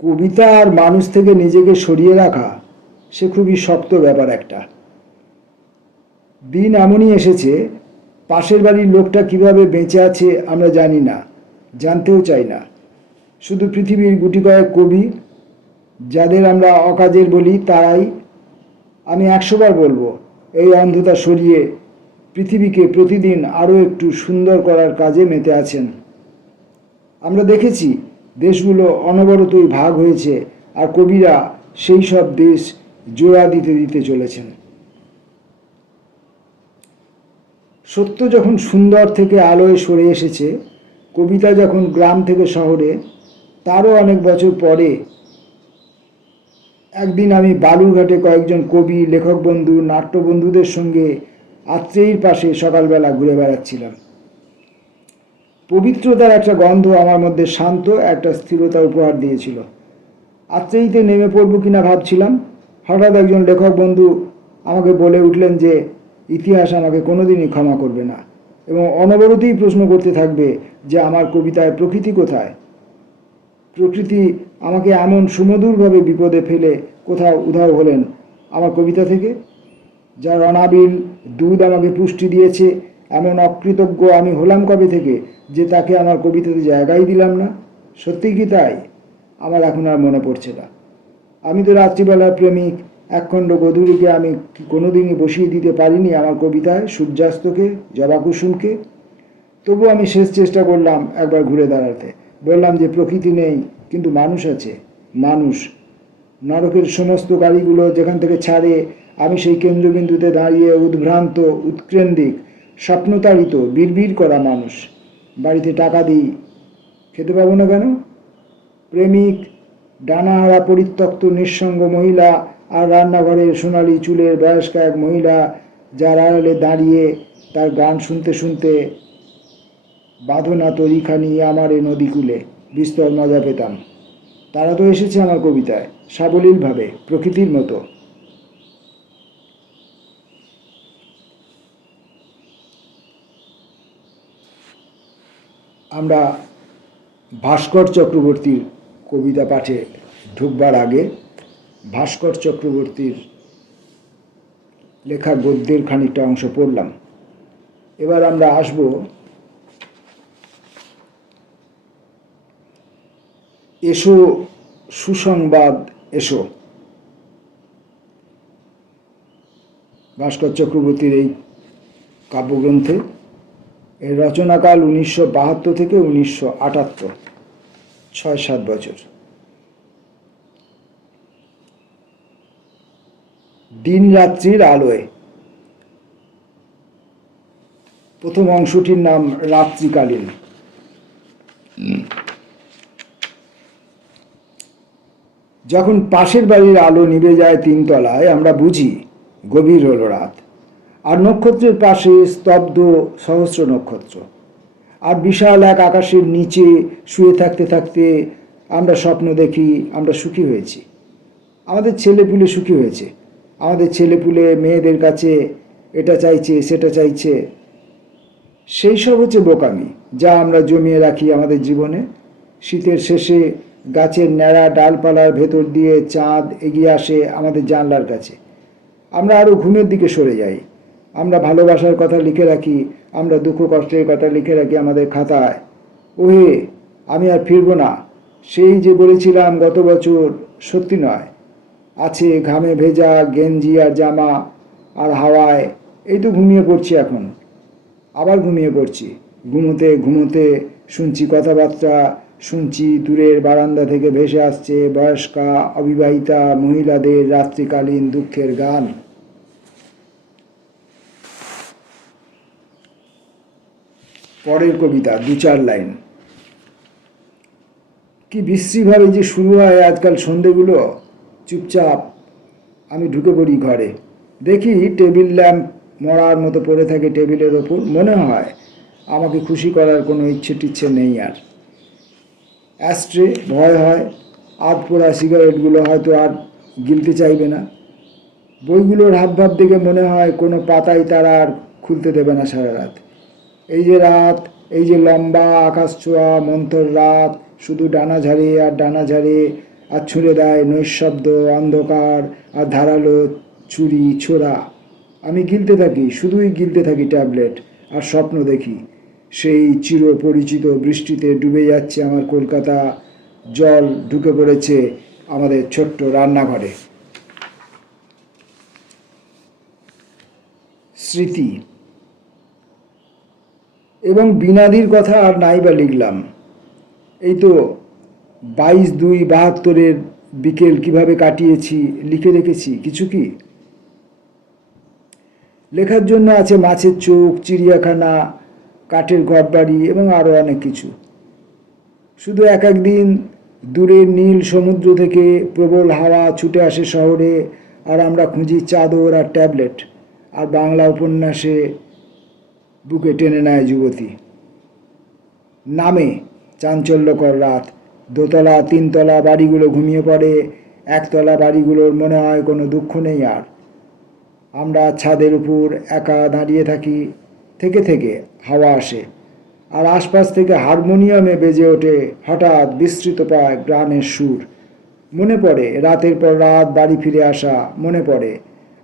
কবিতা আর মানুষ থেকে নিজেকে সরিয়ে রাখা সে খুবই শক্ত ব্যাপার একটা। দিন এমনই এসেছে, পাশের বাড়ির লোকটা কিভাবে বেঁচে আছে আমরা জানি না, জানতেও চাই না। শুধু পৃথিবীর গুটি কয়েক কবি, যাদের আমরা অকাজের বলি, তারাই, আমি 100 বার বলবো, এই অন্ধতা সরিয়ে পৃথিবীকে প্রতিদিন আরও একটু সুন্দর করার কাজে মেতে আছেন। আমরা দেখেছি দেশগুলো অনবরতই ভাগ হয়েছে, আর কবিরা সেই সব দেশ জোড়া দিতে দিতে চলেছেন। সত্য যখন সুন্দর থেকে আলোয় সরে এসেছে, কবিতা যখন গ্রাম থেকে শহরে, তারও অনেক বছর পরে একদিন আমি বালুরঘাটে কয়েকজন কবি, লেখক বন্ধু, নাট্য বন্ধুদের সঙ্গে আত্রেয়ীর পাশে সকালবেলা ঘুরে বেড়াচ্ছিলাম। পবিত্রতার একটা গন্ধ আমার মধ্যে শান্ত একটা স্থিরতা উপহার দিয়েছিল। আত্রেয়ীতে নেমে পড়ব কিনা ভাবছিলাম, হঠাৎ একজন লেখক বন্ধু আমাকে বলে উঠলেন যে ইতিহাস আমাকে কোনোদিনই ক্ষমা করবে না এবং অনবরতই প্রশ্ন করতে থাকবে যে আমার কবিতায় প্রকৃতি কোথায়। প্রকৃতি আমাকে এমন সুমধুরভাবে বিপদে ফেলে কোথাও উধাও হলেন আমার কবিতা থেকে। যার অনাবিল দুধ আমাকে পুষ্টি দিয়েছে, এমন অকৃতজ্ঞ আমি হলাম কবে থেকে যে তাকে আমার কবিতাতে জায়গাই দিলাম না। সত্যিই কি তাই? আমার এখন আর মনে পড়ছে না। আমি তো রাত্রিবেলার প্রেমিক, একখণ্ড গধূলিকে আমি কোনোদিনই বসিয়ে দিতে পারিনি আমার কবিতায় সূর্যাস্তকে, জবাকুসুমকে। তবু আমি শেষ চেষ্টা করলাম একবার ঘুরে দাঁড়াতে। বললাম যে প্রকৃতি নেই, কিন্তু মানুষ আছে। মানুষ, নরকের সমস্ত গাড়িগুলো যেখান থেকে ছাড়ে, আমি সেই কেন্দ্রবিন্দুতে দাঁড়িয়ে উদ্ভ্রান্ত, উৎকেন্দ্রিক, স্বপ্নতাড়িত, বিড়বিড় করা মানুষ। বাড়িতে টাকা দিই, খেতে পাবো না কেন? প্রেমিক, ডানাহারা পরিত্যক্ত নিঃসঙ্গ মহিলা, আর রান্নাঘরের সোনালি চুলের বয়স্ক এক মহিলা, যার আড়ালে দাঁড়িয়ে তার গান শুনতে শুনতে বাঁধনা তরিখা নিয়ে আমার এ নদীকূলে বিস্তর মজা পেতাম। তারা তো এসেছে আমার কবিতায় সাবলীলভাবে, প্রকৃতির মতো। আমরা ভাস্কর চক্রবর্তীর কবিতা পাঠে ঢুকবার আগে ভাস্কর চক্রবর্তীর লেখা গদ্যের খানিকটা অংশ পড়লাম। এবার আমরা আসব এসো সুসংবাদ এসো। ভাস্কর চক্রবর্তীর এই কাব্যগ্রন্থে এর রচনাকাল 1972 থেকে 1978, 6-7 বছর। দিন রাত্রির আলোয়। প্রথম অংশটির নাম রাত্রিকালীন। যখন পাশের বাড়ির আলো নিভে যায় 3 তলায়, আমরা বুঝি গভীর হলো রাত। আর নক্ষত্রের পাশে স্তব্ধ সহস্র নক্ষত্র। আর বিশাল এক আকাশের নিচে শুয়ে থাকতে থাকতে আমরা স্বপ্ন দেখি আমরা সুখী হয়েছি। আমাদের ছেলেপুলে সুখী হয়েছে। আমাদের ছেলেপুলে মেয়েদের কাছে এটা চাইছে, সেটা চাইছে। সেই সব হচ্ছে বোকামি, যা আমরা জমিয়ে রাখি আমাদের জীবনে। শীতের শেষে গাছের ন্যাড়া ডালপালার ভেতর দিয়ে চাঁদ এগিয়ে আসে আমাদের জানলার কাছে। আমরা আরও ঘুমের দিকে সরে যাই। আমরা ভালোবাসার কথা লিখে রাখি, আমরা দুঃখ কষ্টের কথা লিখে রাখি আমাদের খাতায়। ওহে, আমি আর ফিরব না, সেই যে বলেছিলাম গত বছর, সত্যি নয়। আছে ঘামে ভেজা গেঞ্জি আর জামা আর হাওয়ায়। এই তো ঘুমিয়ে পড়ছি এখন, আবার ঘুমিয়ে পড়ছি। ঘুমোতে ঘুমোতে শুনছি কথাবার্তা, শুনছি দূরের বারান্দা থেকে ভেসে আসছে বয়স্কা অবিবাহিতা মহিলাদের রাত্রিকালীন দুঃখের গান। পরের কবিতা 2-4 লাইন। কি বিশ্রীভাবে যে শুরু হয় আজকাল সন্ধেগুলো। চুপচাপ আমি ঢুকে পড়ি ঘরে, দেখি টেবিল ল্যাম্প মরার মতো পড়ে থাকে টেবিলের ওপর। মনে হয় আমাকে খুশি করার কোনো ইচ্ছে টিচ্ছে নেই আর। অ্যাস্ট্রে, ভয় হয় আধ পোড়া সিগারেটগুলো হয়তো আর গিলতে চাইবে না। বইগুলোর হাবভাব দেখে মনে হয় কোনো পাতাই তারা আর খুলতে দেবে না সারা রাত। এই যে রাত, এই যে লম্বা আকাশ ছোঁয়া মন্থর রাত, শুধু ডানা ঝাড়ে আর ডানা ঝাড়ে, আর ছুঁড়ে দেয় নৈঃশব্দ অন্ধকার আর ধারালো ছুরি ছোড়া। আমি গিলতে থাকি, শুধুই গিলতে থাকি ট্যাবলেট, আর স্বপ্ন দেখি সেই চিরপরিচিত বৃষ্টিতে ডুবে যাচ্ছে আমার কলকাতা, জল ঢুকে পড়েছে আমাদের ছোট্ট রান্নাঘরে। স্মৃতি এবং বিনাদির কথা আর নাইবা লিখলাম। এই তো 22/2/72 বিকেল কিভাবে কাটিয়েছি লিখে রেখেছি কিছু কি? লেখার জন্য আছে মাছের চোখ, চিড়িয়াখানা, কাঠের ঘরবাড়ি এবং আরও অনেক কিছু। শুধু এক একদিন দূরের নীল সমুদ্র থেকে প্রবল হাওয়া ছুটে আসে শহরে, আর আমরা খুঁজি চাদর আর ট্যাবলেট, আর বাংলা উপন্যাসে বুকে টেনে নেয় যুবতী। নামে চাঞ্চল্যকর রাত, দোতলা তিনতলা বাড়িগুলো ঘুমিয়ে পড়ে, একতলা বাড়িগুলোর মনে হয় কোনো দুঃখ নেই আর। আমরা ছাদের উপর একা দাঁড়িয়ে থাকি, থেকে থেকে হাওয়া আসে, আর আশপাশ থেকে হারমোনিয়ামে বেজে ওঠে হঠাৎ বিস্তৃত পায় গানের সুর। মনে পড়ে রাতের পর রাত বাড়ি ফিরে আসা, মনে পড়ে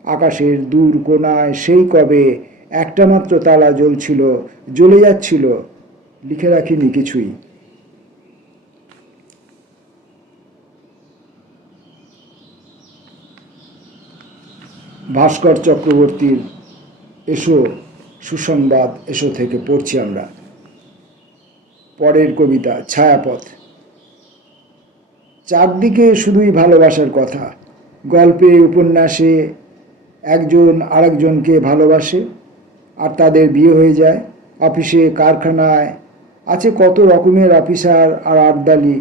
আকাশের দূর কোণায় সেই কবে একটা মাত্র তালা জ্বলছিল, জ্বলে যাচ্ছিল। লিখে রাখিনি কিছুই। ভাস্কর চক্রবর্তীর এসো সুসংবাদ এসো থেকে পড়ছি আমরা। পরের কবিতা ছায়াপথ। চারদিকে শুধুই ভালোবাসার কথা। গল্পে উপন্যাসে একজন আরেকজনকে ভালোবাসে আর তাদের বিয়ে হয়ে যায়। অফিসে কারখানায় আছে কত রকমের অফিসার আর আবদালি।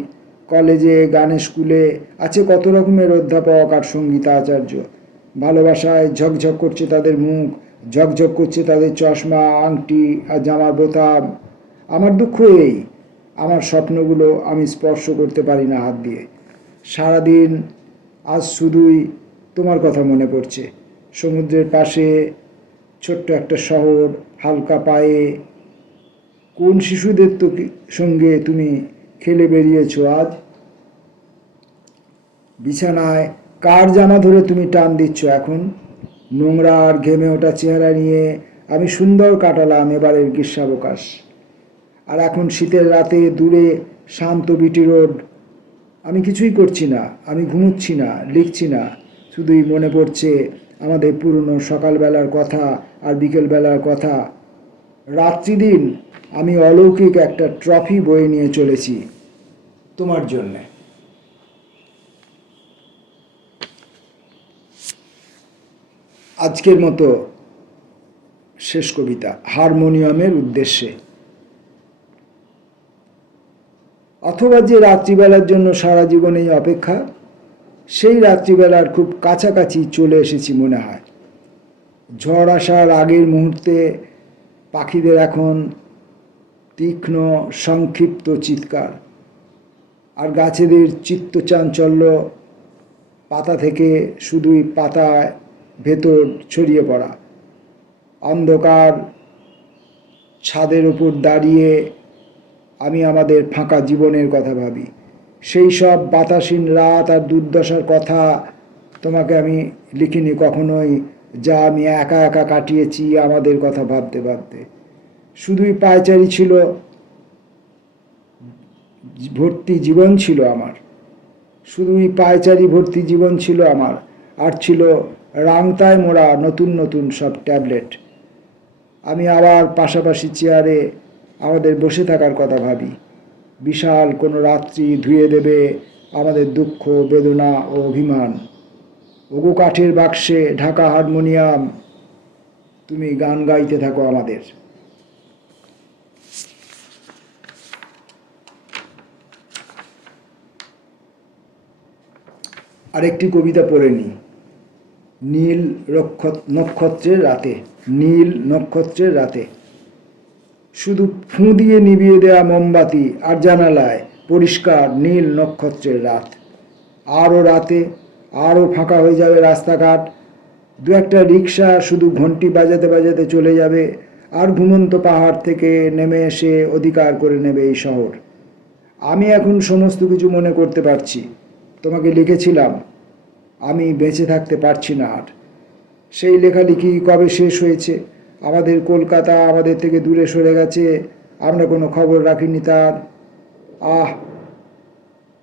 কলেজে গানের স্কুলে আছে কত রকমের অধ্যাপক আর সঙ্গীতাচার্য। ভালোবাসায় ঝকঝক করছে তাদের মুখ, ঝকঝক করছে তাদের চশমা, আংটি আর জামার বোতাম। আমার দুঃখ এই, আমার স্বপ্নগুলো আমি স্পর্শ করতে পারি না হাত দিয়ে। সারাদিন আজ শুধুই তোমার কথা মনে পড়ছে। সমুদ্রের পাশে ছোট্ট একটা শহর, হালকা পায়ে কোন শিশুদের তো সঙ্গে তুমি খেলে বেরিয়েছো আজ? বিছানায় কার জামা ধরে তুমি টান দিচ্ছ এখন? নোংরা আর ঘেমে ওঠা চেহারা নিয়ে আমি সুন্দর কাটালাম এবারের গ্রীষ্মাবকাশ। আর এখন শীতের রাতে দূরে শান্ত বিটি রোড। আমি কিছুই করছি না, আমি ঘুমোচ্ছি না, লিখছি না, শুধুই মনে পড়ছে আমাদের পুরনো সকালবেলার কথা আর বিকেলবেলার কথা। রাত্রিদিন আমি অলৌকিক একটা ট্রফি বয়ে নিয়ে চলেছি তোমার জন্যে। আজকের মতো শেষ কবিতা হারমোনিয়ামের উদ্দেশ্যে। অথবা যে রাত্রিবেলার জন্য সারা জীবনেই অপেক্ষা, সেই রাত্রিবেলার খুব কাছাকাছি চলে এসেছি মনে হয়। ঝড় আসার আগের মুহূর্তে পাখিদের এখন তীক্ষ্ণ সংক্ষিপ্ত চিৎকার, আর গাছেদের চিত্তচাঞ্চল্য পাতা থেকে শুধুই পাতায় ভেতর ছড়িয়ে পড়া। অন্ধকার ছাদের উপর দাঁড়িয়ে আমি আমাদের ফাঁকা জীবনের কথা ভাবি। সেই সব বাতাসীন রাত আর দুর্দশার কথা তোমাকে আমি লিখিনি কখনোই, যা আমি একা একা কাটিয়েছি আমাদের কথা ভাবতে ভাবতে। শুধুই পায়চারি ছিল ভর্তি জীবন ছিল আমার, শুধুই পায়চারি ভর্তি জীবন ছিল আমার, আর ছিল রাংতায় মোড়া নতুন নতুন সব ট্যাবলেট। আমি আবার পাশাপাশি চেয়ারে আমাদের বসে থাকার কথা ভাবি। বিশাল কোনো রাত্রি ধুয়ে দেবে আমাদের দুঃখ বেদনা ও অভিমান। ওগো কাঠের বাক্সে ঢাকা হারমোনিয়াম, তুমি গান গাইতে থাকো আমাদের। আরেকটি কবিতা পড়ে নিই। নীল নক্ষত্রের রাতে। নীল নক্ষত্রের রাতে শুধু ফুঁ দিয়ে নিভিয়ে দেয়া মোমবাতি, আর জানালায় পরিষ্কার নীল নক্ষত্রের রাত। আরও রাতে আরও ফাঁকা হয়ে যাবে রাস্তাঘাট। দু একটা রিক্সা শুধু ঘন্টি বাজাতে বাজাতে চলে যাবে, আর ঘুমন্ত পাহাড় থেকে নেমে এসে অধিকার করে নেবে এই শহর। আমি এখন সমস্ত কিছু মনে করতে পারছি, তোমাকে লিখেছিলাম আমি বেঁচে থাকতে পারছি না আর। সেই লেখালেখি কবে শেষ হয়েছে? আমাদের কলকাতা আমাদের থেকে দূরে সরে গেছে, আমরা কোনো খবর রাখিনি তার। আহ,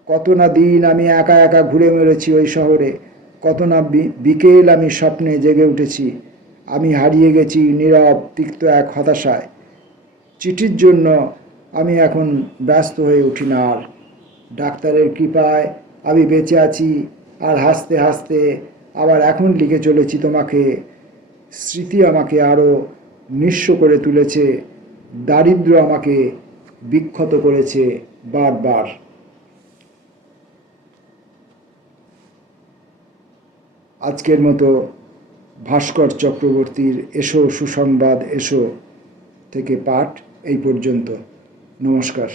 কত না দিন আমি একা একা ঘুরে মেরেছি ওই শহরে, কত না বিকেল আমি স্বপ্নে জেগে উঠেছি। আমি হারিয়ে গেছি নীরব তিক্ত এক হতাশায়। চিঠির জন্য আমি এখন ব্যস্ত হয়ে উঠি না আর। ডাক্তারের কৃপায় আমি বেঁচে আছি, আর হাসতে হাসতে আবার এখন লিখে চলেছি তোমাকে। স্মৃতি আমাকে আরও নিঃস্ব করে তুলেছে, দারিদ্র আমাকে বিক্ষত করেছে বারবার। আজকের মতো ভাস্কর চক্রবর্তীর এসো সুসংবাদ এসো থেকে পাঠ এই পর্যন্ত। নমস্কার।